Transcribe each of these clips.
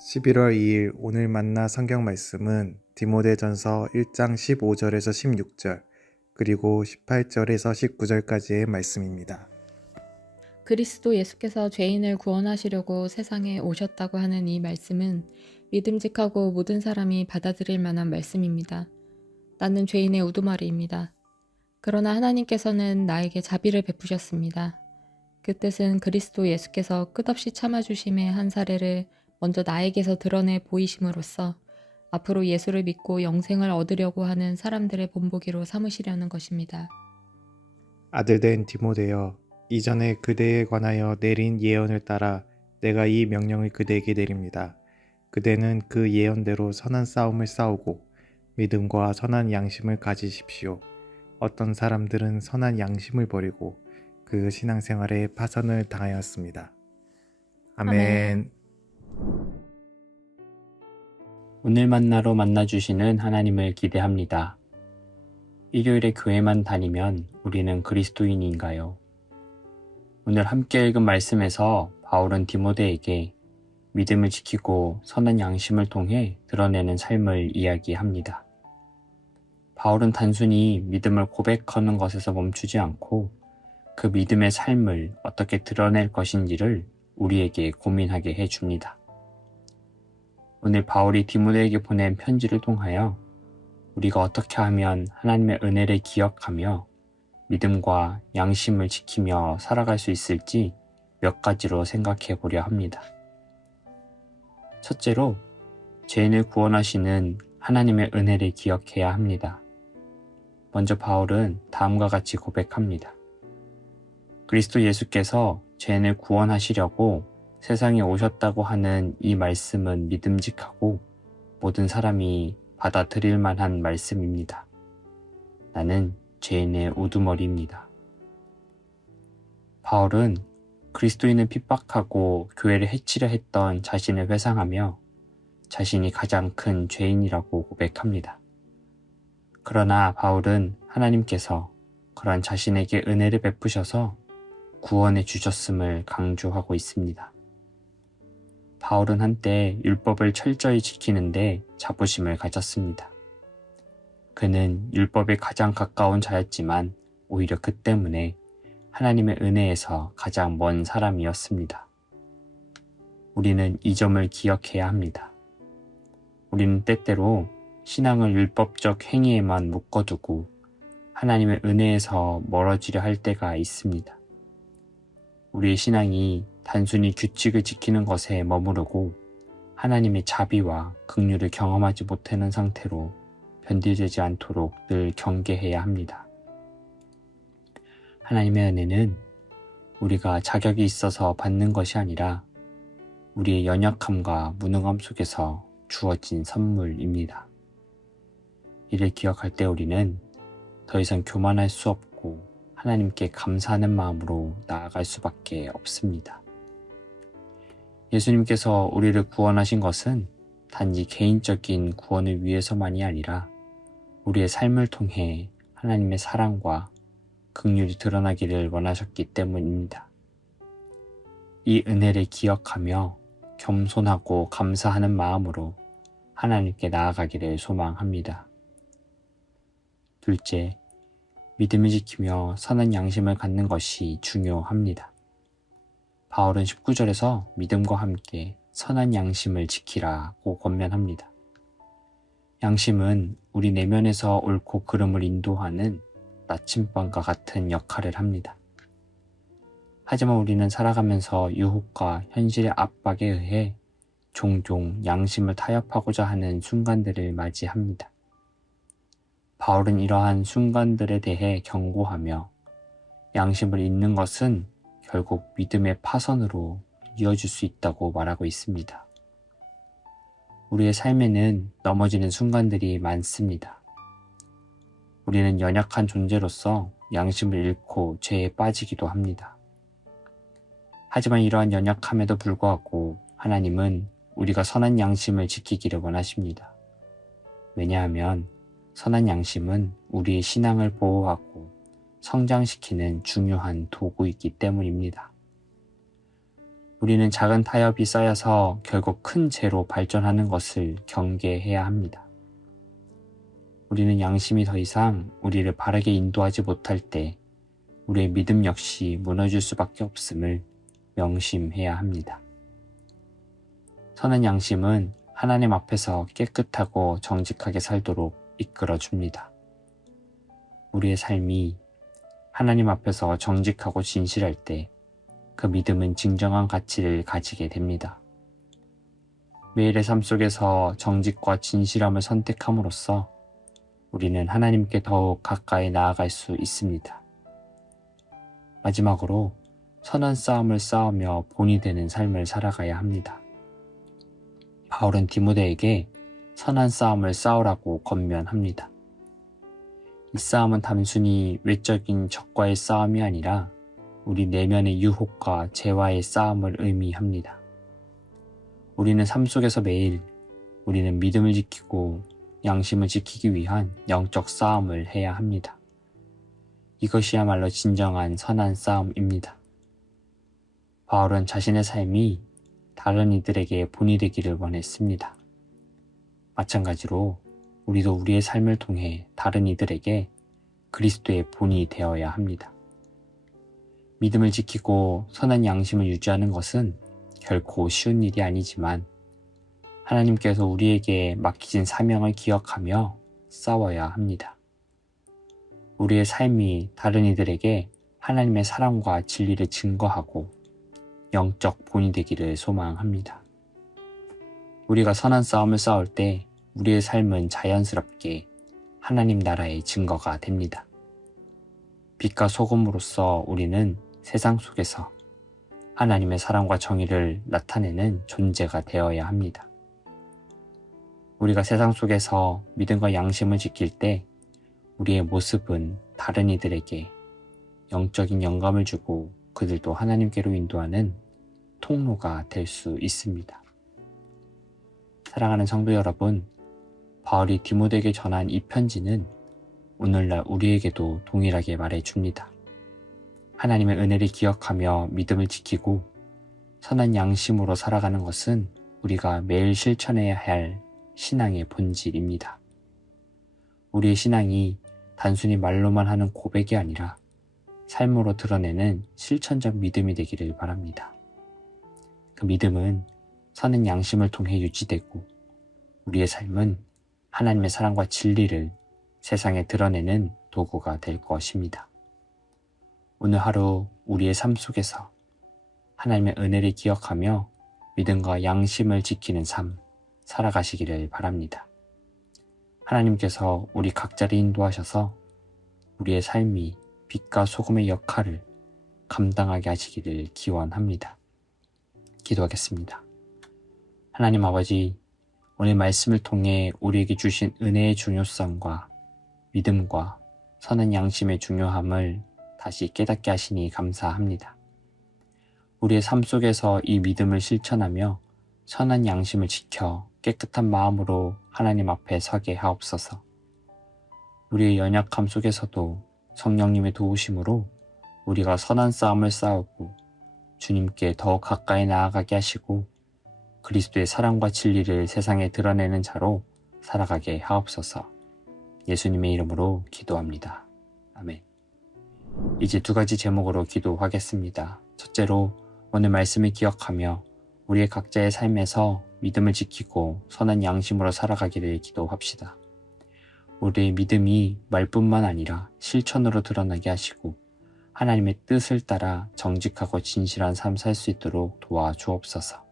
11월 2일 오늘 만나 성경 말씀은 디모데전서 1장 15절에서 16절 그리고 18절에서 19절까지의 말씀입니다. 그리스도 예수께서 죄인을 구원하시려고 세상에 오셨다고 하는 이 말씀은 믿음직하고 모든 사람이 받아들일 만한 말씀입니다. 나는 죄인의 우두머리입니다. 그러나 하나님께서는 나에게 자비를 베푸셨습니다. 그 뜻은 그리스도 예수께서 끝없이 참아주심의 한 사례를 먼저 나에게서 드러내 보이심으로써 앞으로 예수를 믿고 영생을 얻으려고 하는 사람들의 본보기로 삼으시려는 것입니다. 아들된 디모데여, 이전에 그대에 관하여 내린 예언을 따라 내가 이 명령을 그대에게 내립니다. 그대는 그 예언대로 선한 싸움을 싸우고 믿음과 선한 양심을 가지십시오. 어떤 사람들은 선한 양심을 버리고 그 신앙생활에 파선을 당하였습니다. 아멘. 오늘 만나로 만나주시는 하나님을 기대합니다. 일요일에 교회만 다니면 우리는 그리스도인인가요? 오늘 함께 읽은 말씀에서 바울은 디모데에게 믿음을 지키고 선한 양심을 통해 드러내는 삶을 이야기합니다. 바울은 단순히 믿음을 고백하는 것에서 멈추지 않고 그 믿음의 삶을 어떻게 드러낼 것인지를 우리에게 고민하게 해줍니다. 오늘 바울이 디모데에게 보낸 편지를 통하여 우리가 어떻게 하면 하나님의 은혜를 기억하며 믿음과 양심을 지키며 살아갈 수 있을지 몇 가지로 생각해 보려 합니다. 첫째로, 죄인을 구원하시는 하나님의 은혜를 기억해야 합니다. 먼저 바울은 다음과 같이 고백합니다. 그리스도 예수께서 죄인을 구원하시려고 세상에 오셨다고 하는 이 말씀은 믿음직하고 모든 사람이 받아들일 만한 말씀입니다. 나는 죄인의 우두머리입니다. 바울은 그리스도인을 핍박하고 교회를 해치려 했던 자신을 회상하며 자신이 가장 큰 죄인이라고 고백합니다. 그러나 바울은 하나님께서 그런 자신에게 은혜를 베푸셔서 구원해 주셨음을 강조하고 있습니다. 바울은 한때 율법을 철저히 지키는데 자부심을 가졌습니다. 그는 율법에 가장 가까운 자였지만 오히려 그 때문에 하나님의 은혜에서 가장 먼 사람이었습니다. 우리는 이 점을 기억해야 합니다. 우리는 때때로 신앙을 율법적 행위에만 묶어두고 하나님의 은혜에서 멀어지려 할 때가 있습니다. 우리의 신앙이 단순히 규칙을 지키는 것에 머무르고 하나님의 자비와 긍휼을 경험하지 못하는 상태로 변질되지 않도록 늘 경계해야 합니다. 하나님의 은혜는 우리가 자격이 있어서 받는 것이 아니라 우리의 연약함과 무능함 속에서 주어진 선물입니다. 이를 기억할 때 우리는 더 이상 교만할 수 없고 하나님께 감사하는 마음으로 나아갈 수밖에 없습니다. 예수님께서 우리를 구원하신 것은 단지 개인적인 구원을 위해서만이 아니라 우리의 삶을 통해 하나님의 사랑과 긍휼이 드러나기를 원하셨기 때문입니다. 이 은혜를 기억하며 겸손하고 감사하는 마음으로 하나님께 나아가기를 소망합니다. 둘째, 믿음을 지키며 선한 양심을 갖는 것이 중요합니다. 바울은 19절에서 믿음과 함께 선한 양심을 지키라고 권면합니다. 양심은 우리 내면에서 옳고 그름을 인도하는 나침반과 같은 역할을 합니다. 하지만 우리는 살아가면서 유혹과 현실의 압박에 의해 종종 양심을 타협하고자 하는 순간들을 맞이합니다. 바울은 이러한 순간들에 대해 경고하며 양심을 잃는 것은 결국 믿음의 파선으로 이어질 수 있다고 말하고 있습니다. 우리의 삶에는 넘어지는 순간들이 많습니다. 우리는 연약한 존재로서 양심을 잃고 죄에 빠지기도 합니다. 하지만 이러한 연약함에도 불구하고 하나님은 우리가 선한 양심을 지키기를 원하십니다. 왜냐하면 선한 양심은 우리의 신앙을 보호하고 성장시키는 중요한 도구이기 때문입니다. 우리는 작은 타협이 쌓여서 결국 큰 죄로 발전하는 것을 경계해야 합니다. 우리는 양심이 더 이상 우리를 바르게 인도하지 못할 때 우리의 믿음 역시 무너질 수밖에 없음을 명심해야 합니다. 선한 양심은 하나님 앞에서 깨끗하고 정직하게 살도록 이끌어줍니다. 우리의 삶이 하나님 앞에서 정직하고 진실할 때 그 믿음은 진정한 가치를 가지게 됩니다. 매일의 삶 속에서 정직과 진실함을 선택함으로써 우리는 하나님께 더욱 가까이 나아갈 수 있습니다. 마지막으로 선한 싸움을 싸우며 본이 되는 삶을 살아가야 합니다. 바울은 디모데에게 선한 싸움을 싸우라고 권면합니다. 이 싸움은 단순히 외적인 적과의 싸움이 아니라 우리 내면의 유혹과 죄와의 싸움을 의미합니다. 우리는 삶 속에서 매일 우리는 믿음을 지키고 양심을 지키기 위한 영적 싸움을 해야 합니다. 이것이야말로 진정한 선한 싸움입니다. 바울은 자신의 삶이 다른 이들에게 본이 되기를 원했습니다. 마찬가지로 우리도 우리의 삶을 통해 다른 이들에게 그리스도의 본이 되어야 합니다. 믿음을 지키고 선한 양심을 유지하는 것은 결코 쉬운 일이 아니지만 하나님께서 우리에게 맡기신 사명을 기억하며 싸워야 합니다. 우리의 삶이 다른 이들에게 하나님의 사랑과 진리를 증거하고 영적 본이 되기를 소망합니다. 우리가 선한 싸움을 싸울 때 우리의 삶은 자연스럽게 하나님 나라의 증거가 됩니다. 빛과 소금으로서 우리는 세상 속에서 하나님의 사랑과 정의를 나타내는 존재가 되어야 합니다. 우리가 세상 속에서 믿음과 양심을 지킬 때 우리의 모습은 다른 이들에게 영적인 영감을 주고 그들도 하나님께로 인도하는 통로가 될 수 있습니다. 사랑하는 성도 여러분, 바울이 디모데에게 전한 이 편지는 오늘날 우리에게도 동일하게 말해줍니다. 하나님의 은혜를 기억하며 믿음을 지키고 선한 양심으로 살아가는 것은 우리가 매일 실천해야 할 신앙의 본질입니다. 우리의 신앙이 단순히 말로만 하는 고백이 아니라 삶으로 드러내는 실천적 믿음이 되기를 바랍니다. 그 믿음은 선한 양심을 통해 유지되고 우리의 삶은 하나님의 사랑과 진리를 세상에 드러내는 도구가 될 것입니다. 오늘 하루 우리의 삶 속에서 하나님의 은혜를 기억하며 믿음과 양심을 지키는 삶 살아가시기를 바랍니다. 하나님께서 우리 각자를 인도하셔서 우리의 삶이 빛과 소금의 역할을 감당하게 하시기를 기원합니다. 기도하겠습니다. 하나님 아버지, 오늘 말씀을 통해 우리에게 주신 은혜의 중요성과 믿음과 선한 양심의 중요함을 다시 깨닫게 하시니 감사합니다. 우리의 삶 속에서 이 믿음을 실천하며 선한 양심을 지켜 깨끗한 마음으로 하나님 앞에 서게 하옵소서. 우리의 연약함 속에서도 성령님의 도우심으로 우리가 선한 싸움을 싸우고 주님께 더욱 가까이 나아가게 하시고 그리스도의 사랑과 진리를 세상에 드러내는 자로 살아가게 하옵소서. 예수님의 이름으로 기도합니다. 아멘. 이제 두 가지 제목으로 기도하겠습니다. 첫째로 오늘 말씀을 기억하며 우리의 각자의 삶에서 믿음을 지키고 선한 양심으로 살아가기를 기도합시다. 우리의 믿음이 말뿐만 아니라 실천으로 드러나게 하시고 하나님의 뜻을 따라 정직하고 진실한 삶 살 수 있도록 도와주옵소서.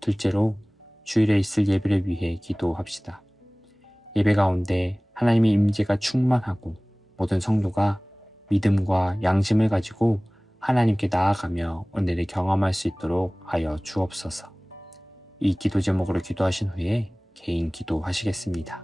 둘째로 주일에 있을 예배를 위해 기도합시다. 예배 가운데 하나님의 임재가 충만하고 모든 성도가 믿음과 양심을 가지고 하나님께 나아가며 은혜를 경험할 수 있도록 하여 주옵소서. 이 기도 제목으로 기도하신 후에 개인 기도하시겠습니다.